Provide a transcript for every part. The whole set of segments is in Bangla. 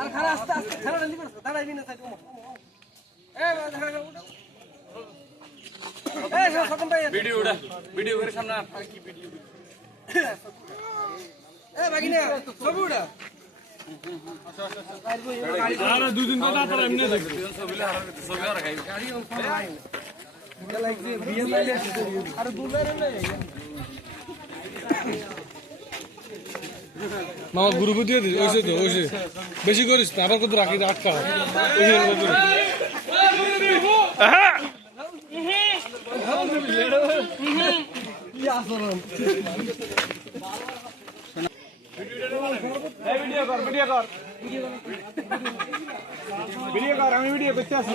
আর খারা আস্তে আস্তে খারা ডালি করছ দাঁড়াইবি না তাই তুমি এই সকম ভাই ভিডিও উড়া ভিডিও করে সামনে আর কি ভিডিও এ বাগিনা ছবি উড়া আরে দুই দিন কথা তো এমনি দেখবি ছবি আর খাই গাড়ি অন ফলাই এটা লাগছে বিয়ে লাইলে আর দুলারে নাই মামা গ্রুপে দিয়ে দিস ওইসে তো ওইসে বেশি করিস না আবার কত রাখি আটকা ভিডিও কর আমি ভিডিও করতে আসি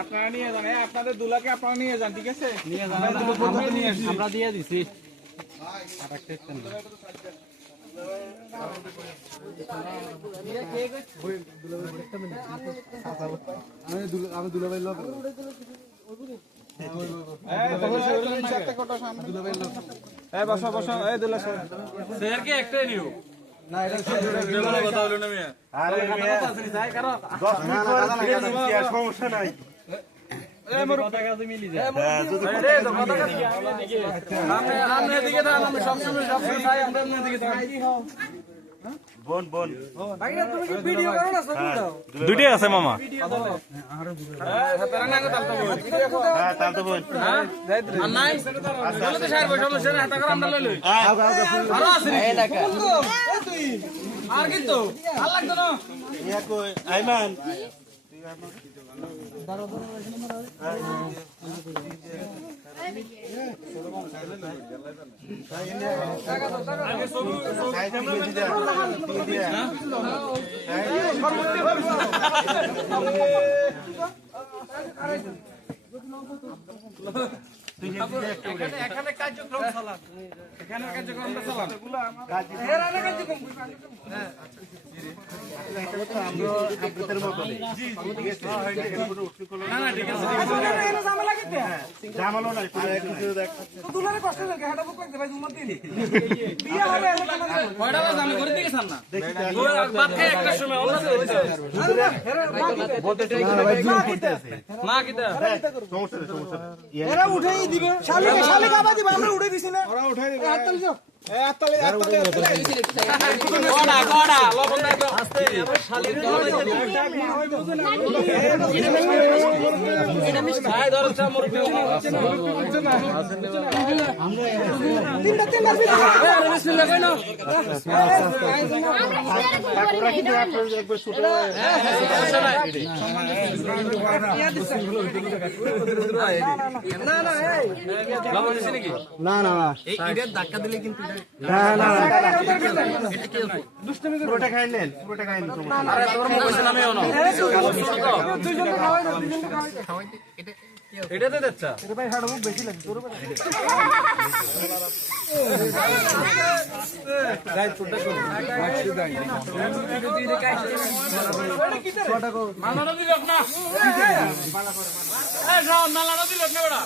আপনারা নিয়ে যান আপনাদের দুলাকে আপনারা নিয়ে যান ঠিক আছে নিয়ে যান আমরা দিয়ে দিছি আমি দুলাভাই লোক বসো বসো এই দুলা স্যার কি একটাই নিও না এটা কথা হলো না মিয়া আরে মিয়া 10 মিনিট সমস্যা নাই এ মোর কথা কাজে মিলি যায় রে তো কথা কাজে আমি এদিকে দাও আমি সব সময় চাই আমরা এদিকে দাও বোন বোন বাগিনা তুমি কি ভিডিও করো না ছবি দাও দুইটাই আছে মামা তারা না কথা বল হ্যাঁ তালতো বোন হ্যাঁ আর নাই বলে তো স্যার বসে বসে হাতে করে আমরা লই ভালো আছে এই লাগা তুই আর কিন্তু ভাল লাগতো না ইয়া কই আইমান এখানে কার্যক্রম চালান এখানে কার্যক্রমটা চালান এরানে কার্যক্রম না না ঠিক আছে এরা ঝামেলা কিতে জামালো নাই তো দুলারে কষ্ট লাগে হাটা বুক করতে ভাই উম্মত দিন বিয়ে হবে এমন কয়টা বাজে আমি করে দিকে সামনা ওই বাদ খাই একটা সময় অন্য না কিটা সমস্যা এরা উঠাই দিবে শালিক আবার দিবে আমরা উঠাই দিছি না ওরা উঠাই দিবে হাততালি যাও হাততালি গোড়া গোড়া লবণ দাও তো আস্তে আবার শালির এটা মিস খাই ধরছ মুরগি তিনটা বিসমিল্লাহ কই না ওরা কিন্তু একবার ছোট না না এই লবণ দিছি নাকি না না না এই ইডের ধাক্কা দিলে কিন্তু না না দুষ্টমি পুরোটা খাইলেন পুরোটা খাইলেন আরে তোর মোবাইল নামেও না দুইজন খাওয়াই না দুইজন খাওয়াই এটাতে দেখছা এটা ভাই হাড় মুখ বেশি লাগে তোর রাইট তোটা কর মাছি দাই মালানো দিল না এই সব মালানো দিল না ওরা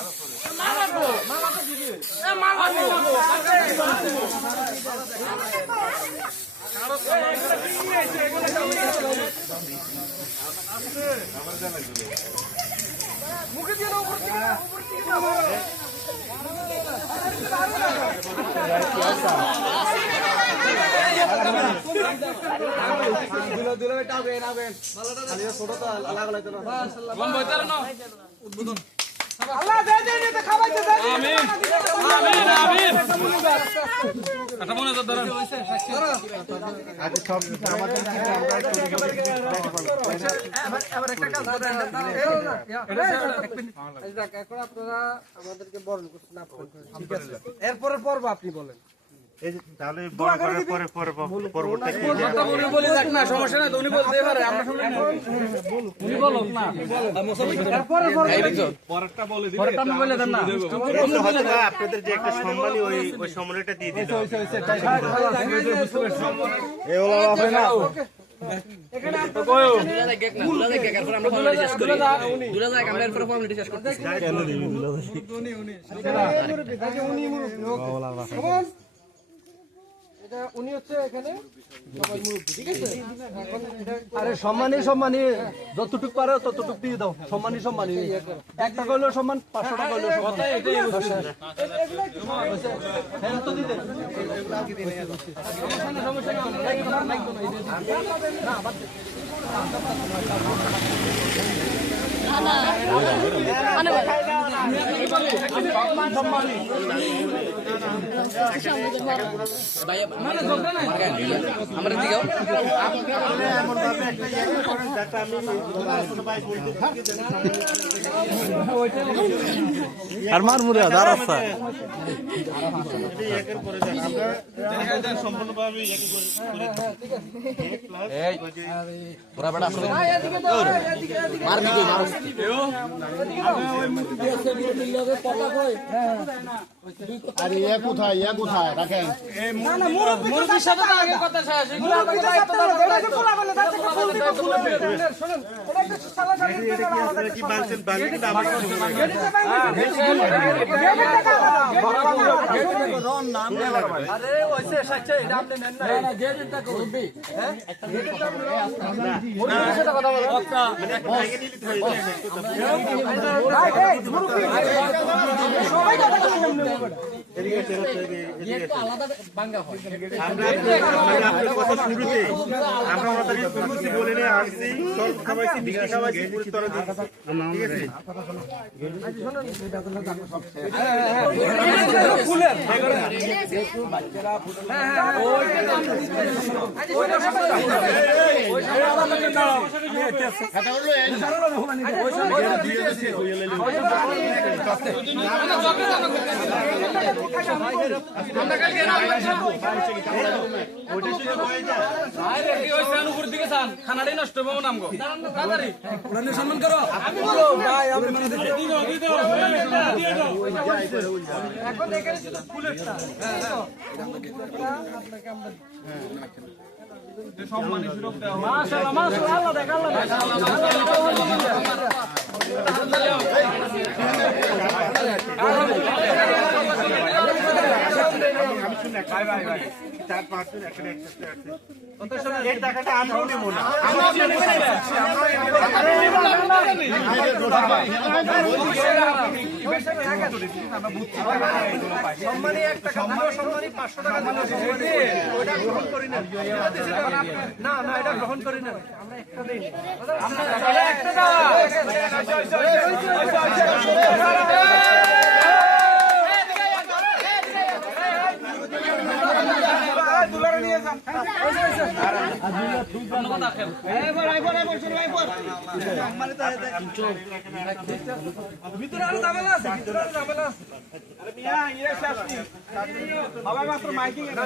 মালানো মালানো দিল এ মালানো মুখে দিয়ে উপর থেকে দুলাভাই টাবে না বেন খালি ছোট তো আলাগ লাইতো না বন বইতার না উদ্বোধন আল্লাহ দে দে খাওয়াইতে দে আমিন আমিন আমিন আটা মনে তো ধরেন আজ সব আমাদের কিন্তু আমরা আবার একটা কাজ করেন এখন আপনারা আমাদেরকে বরণ করছেন ঠিক আছে এরপরে পর্ব আপনি বলেন এই তাহলে বড় করার পরে পরবর্তী একটা বলে বলে দেখ না সমস্যা নাই উনি বলতে পারে আমরা শুনি না উনি বলো না এরপরে পরেরটা বলে দিবে পরেরটা আমি বলে দেন না আপনাদের যে একটা সম্মানী ওই সম্মানটা দিয়ে দিতে হবে এই হলো হবে না উনি হচ্ছে এখানে ঠিক আছে। আরে সম্মানী সম্মানী যতটুক পারো ততটুক দিয়ে দাও। সম্মানী সম্মানী 1 টাকা হইলো সম্মান, 500 টাকা হইলো সম্মান। হ্যাঁ তো দিতে আর মার মুরে আদার আছে সম্পূর্ণভাবে আরে এ কোথায় রাখেন না না মুরব্বির সাথে তো আগে কথা শেষ। মুরব্বির দায়িত্ব দাও, এটা যে খোলা বলে তাতে ফুল দিব ফুল শুনুন এটা একটু সালাসালি করে আলাদা কি বালছেন বালছেন আমার আরে ওইসে সাইছে এটা আপনি নেন না। না দিয়ে দিন তা করবি। হ্যাঁ মুরব্বির সাথে কথা বলো। সবাই কথা বলছেন আপনার কথা শুরুতে আমরা ওনাদেরকে শুরুতে বলে নিয়ে আসছি সব খাওয়াইছি বিক্রি খাওয়াইছি পুরো দিচ্ছি ঠিক আছে খানাটাই নষ্ট হবে নাম গো সম্মান করো চার পাঁচজন একসাথে এর টাকাটা আমরাও নেবো না সম্মানী 1 টাকা দিলো, সম্মানী 500 টাকা দিলো, ওটা গ্রহণ করি না। না না এটা গ্রহণ করি না আমরা একটা দেই। আমরা 1 টাকা ভিতরে আরো ঝামেলা আছে, ভিতরে আরো ঝামেলা আছে। আরে মিয়া ইয়ে শাস্তি বাবা মাত্র মাইকিং এটা